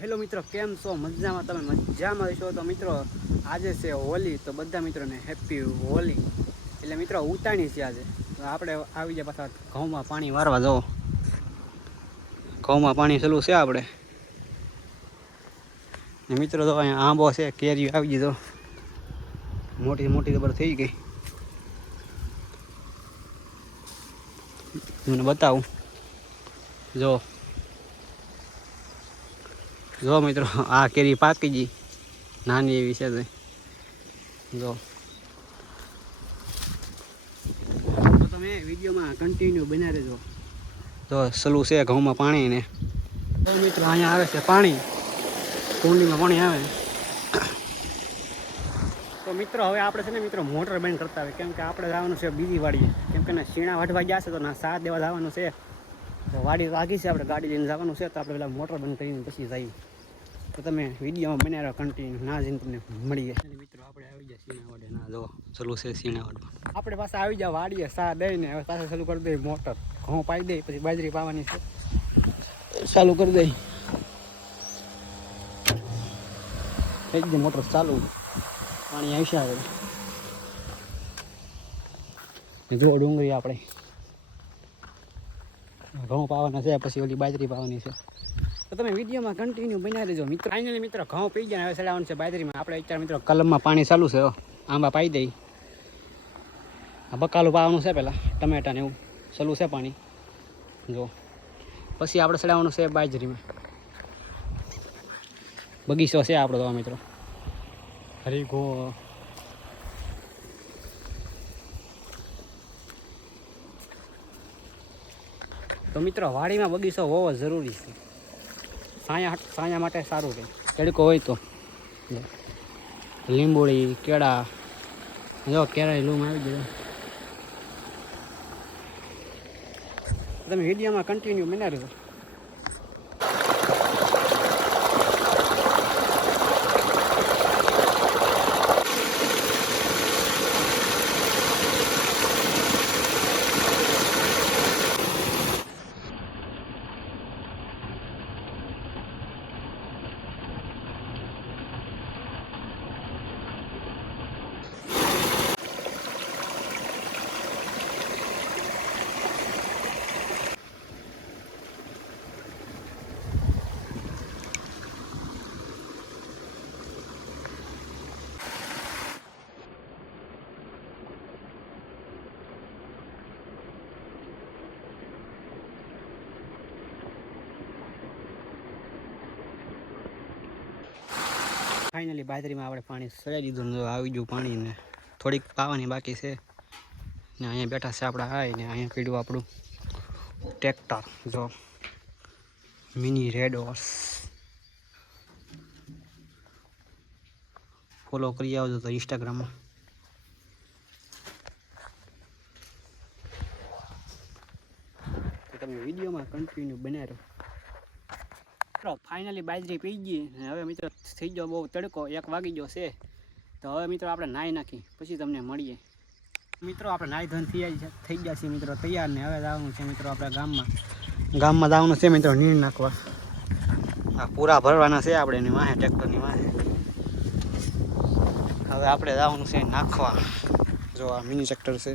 Hello મિત્રો, કેમ છો? મજામાં? તમે મજામાં છો? તો મિત્રો આજે છે હોલી, તો બધા મિત્રોને હેપી હોલી. એટલે મિત્રો ઉતાણી છે આજે. તો આપણે આવી જાય પાછા ઘઉંમાં પાણી વારવા જવો. ઘઉંમાં પાણી ચાલુ છે આપણે. મિત્રો તો અહીંયા આંબો છે, કેરી આવી ગઈ, તો મોટી મોટી તો થઈ ગઈ. મને બતાવું, જો મિત્રો આ કેરી પાકી ગઈ, નાની એવી છે. જો તો તમે વિડીયોમાં કન્ટિન્યુ બના રહેજો. તો સલું છે ઘઉંમાં પાણી ને. તો મિત્રો અહીંયા આવે છે પાણી, કુંડીમાં પાણી આવે. તો મિત્રો હવે આપણે છે ને મિત્રો મોટર બંધ કરતા હોય, કેમ કે આપણે જવાનું છે બીજી વાડીએ, કેમ કે શીણા વાઢવા ગયા છે તો ના સાથ દેવા જવાનું છે. તો વાડી લાગી છે, આપણે ગાડી લઈને જવાનું છે, તો આપણે પેલા મોટર બંધ કરીને પછી જઈએ. તો તમે વિડીયોમાં બન્યા રહો કન્ટિન્યુ, ના જઈને તમને મળી જાય. મિત્રો આપણે આવી જાય સીણા વાડે, ના જો ચાલુ છે સીણા વાડવા. આપણે પાસે આવી જાય વાડીએ સા દઈને, હવે પાસે ચાલુ કરી દઈએ મોટર. ઘઉં પાઈ દઈ, પછી બાજરી પાવાની છે, ચાલુ કરી દઈ. થઈ ગઈ મોટર ચાલુ, પાણી આવશે. આવે જો ડુંગળી આપણે ઘઉં પાવાના છે, પછી ઓલી બાજરી પાવાની છે. તો તમે વિડીયોમાં કન્ટિન્યુ બનાવી દેજો મિત્રો. ફાઇનલી મિત્રો ઘઉં પી ગયા, હવે ચડાવવાનું છે બાજરીમાં. આપણે અત્યારે મિત્રો કલમમાં પાણી ચાલુ છે, આંબા પાઈ દઈ. આ બકાલું પાવાનું છે, પહેલાં ટમેટા ને એવું ચાલુ છે પાણી. જો પછી આપણે ચડાવવાનું છે બાજરીમાં. બગીચો છે આપણો તો મિત્રો, હરીગો. તો મિત્રો વાડીમાં બગીચો હોવો જરૂરી છે, છાયા માટે સારું રહે. તડકો હોય તો લીંબોળી, કેળા, જો કેળા લૂમ આવી ગયો. તમે વિડીયોમાં કન્ટિન્યુ બના રહેજો. ફાઇનલી બાજરીમાં આપણે પાણી સળાવી દીધું, આવી ગયું પાણી, ને થોડીક પાવાની બાકી છે. ને અહીંયા બેઠા છે આપણા હાઈ, ને અહીંયા પીડ્યું આપણું ટ્રેક્ટર. જો મિની રેડ હોર્સ, ફોલો કરી આવજો તો ઇન્સ્ટાગ્રામમાં. તો તમે વિડીયોમાં કન્ટિન્યુ બનાવી રહો. ફાઇનલી બાજરી પી ગઈ, હવે મિત્રો થઈ ગયો બહુ તડકો, 1 વાગી ગયો છે. તો હવે મિત્રો આપણે નાહી નાખી, પછી તમને મળીએ. મિત્રો આપણે નાહી ધોઈને થઈ ગયા છીએ મિત્રો તૈયાર, ને હવે જવાનું છે મિત્રો આપણે ગામમાં જવાનું છે મિત્રો નીર નાખવા. આ પૂરા ભરવાના છે આપણે એની વાહે, ટ્રેક્ટરની વાહે. હવે આપણે જવાનું છે નાખવા. જો આ મિની ટ્રેક્ટર છે.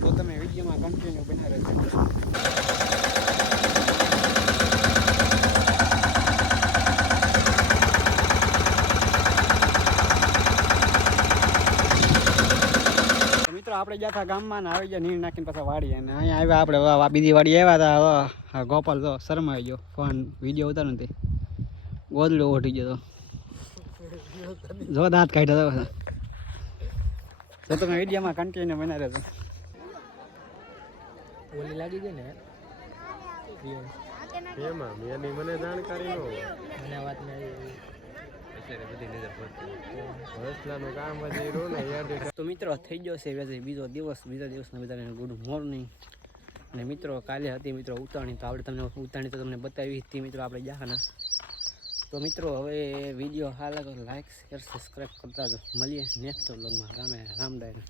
તો તમે વિડીયોમાં કન્ટિન્યુ બનાવી રહેજો. આપણે ગયા હતા ગામમાં, ને આવી ગયા નીર નાખીને પાછા વાડીએ, અને અહીંયા આવ્યા આપણે બીજી વાડી આવ્યા હતા. ગોપાલ તો શરમાઈ ગયો, ફોન વિડીયો ઉતારો ને ગોદડો ઉઠી ગયો જો દાંત કાઢ્યો હતો. તો તમે વિડીયોમાં કન્ટિન્યુ બનાવી રહેજો. ઓલી લાગી ગઈ ને એમાં મને જાણકારી ન હોય, મને વાત નહીં. તો મિત્રો થઈ ગયો છે બીજો દિવસના બધાને ગુડ મોર્નિંગ. અને મિત્રો કાલે હતી મિત્રો ઉતાણી, તો આપણે તમને ઉતાણી તો તમને બતાવી હતી મિત્રો આપણે જવાના. તો મિત્રો હવે વિડીયો સારા લાગે તો લાઈક, શેર, સબસ્ક્રાઈબ કરતા જો. મળીએ નેક્સ્ટ વ્લોગમાં. રામે રામદાય.